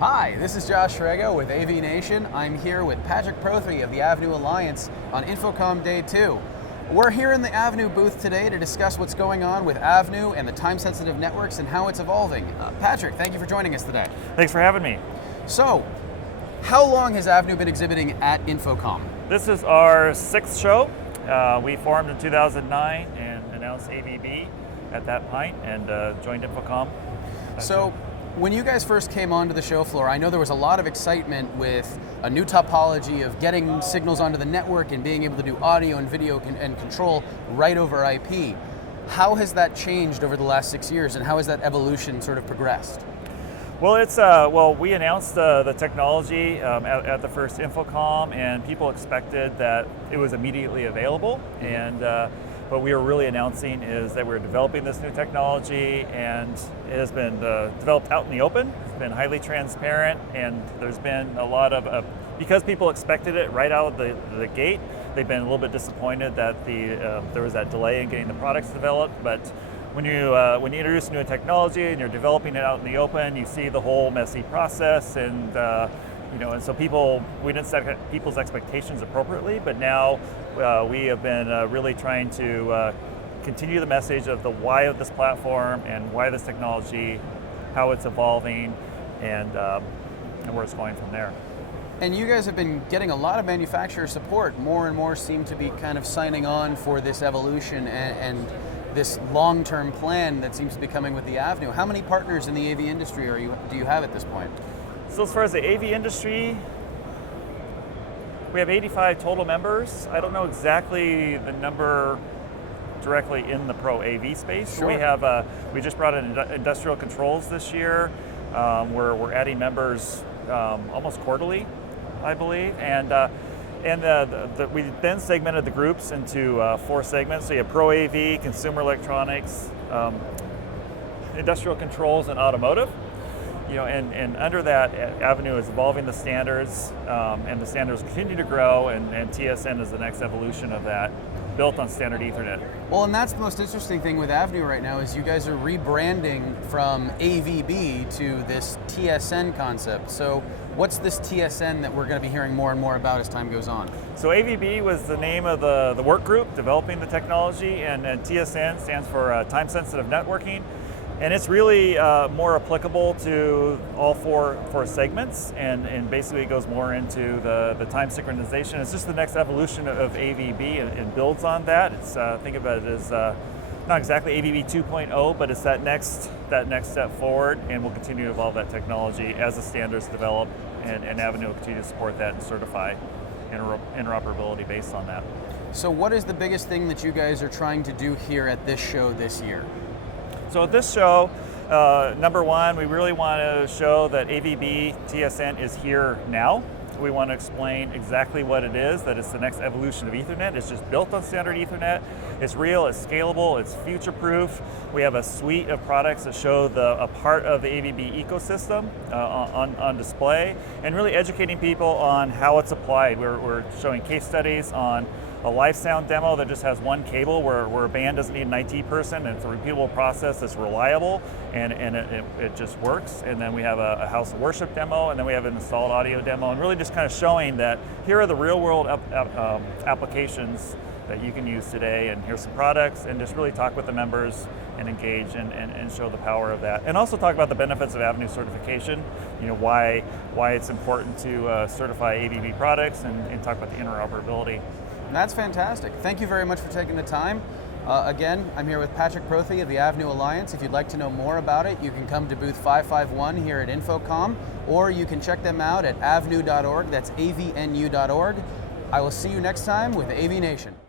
Hi, this is Josh Srago with AVNation. I'm here with Patrick Prothe of the AVNU Alliance on InfoComm Day 2. We're here in the AVNU booth today to discuss what's going on with AVNU and the time-sensitive networks and how it's evolving. Patrick, thank you for joining us today. Thanks for having me. So, how long has AVNU been exhibiting at InfoComm? This is our 6th show. We formed in 2009 and announced AVB at that point and joined InfoComm. So, when you guys first came onto the show floor, I know there was a lot of excitement with a new topology of getting signals onto the network and being able to do audio and video and control right over IP. How has that changed over the last 6 years, and how has that evolution sort of progressed? Well, we announced the technology at the first InfoComm, and people expected that it was immediately available. And what we were really announcing is that we're developing this new technology, and it has been developed out in the open. It's been highly transparent, and there's been a lot of, because people expected it right out of the gate, they've been a little bit disappointed that there was that delay in getting the products developed. But when you introduce new technology and you're developing it out in the open, you see the whole messy process, and and so we didn't set people's expectations appropriately, but now we have been really trying to continue the message of the why of this platform and why this technology, how it's evolving, and where it's going from there. And you guys have been getting a lot of manufacturer support. More and more seem to be kind of signing on for this evolution and this long-term plan that seems to be coming with the AVNU. How many partners in the AV industry do you have at this point? So as far as the AV industry, we have 85 total members. I don't know exactly the number directly in the Pro AV space. Sure. We just brought in industrial controls this year. We're adding members almost quarterly, I believe, and we then segmented the groups into 4 segments. So you have Pro AV, consumer electronics, industrial controls, and automotive. And under that, AVNU is evolving the standards, and the standards continue to grow, and TSN is the next evolution of that, built on standard Ethernet. Well, and that's the most interesting thing with AVNU right now is you guys are rebranding from AVB to this TSN concept. So what's this TSN that we're going to be hearing more and more about as time goes on? So AVB was the name of the work group developing the technology, and TSN stands for time-sensitive networking. And it's really more applicable to all four segments, and basically it goes more into the time synchronization. It's just the next evolution of AVB and builds on that. It's think about it as not exactly AVB 2.0, but it's that next step forward, and we'll continue to evolve that technology as the standards develop, and AVNU will continue to support that and certify interoperability based on that. So what is the biggest thing that you guys are trying to do here at this show this year? So at this show, number one, we really want to show that AVB TSN is here now. We want to explain exactly what it is, that it's the next evolution of Ethernet. It's just built on standard Ethernet. It's real, it's scalable, it's future-proof. We have a suite of products that show a part of the AVB ecosystem on display, and really educating people on how it's applied. We're showing case studies on a live sound demo that just has one cable where a band doesn't need an IT person, and it's a repeatable process that's reliable, and it just works. And then we have a house of worship demo, and then we have an installed audio demo, and really just kind of showing that here are the real world applications that you can use today, and here's some products, and just really talk with the members and engage and show the power of that. And also talk about the benefits of AVNU certification, why it's important to certify AVB products, and talk about the interoperability. That's fantastic. Thank you very much for taking the time. Again, I'm here with Patrick Prothe of the AVNU Alliance. If you'd like to know more about it, you can come to booth 551 here at InfoComm, or you can check them out at avnu.org. That's avnu.org. I will see you next time with AVNation.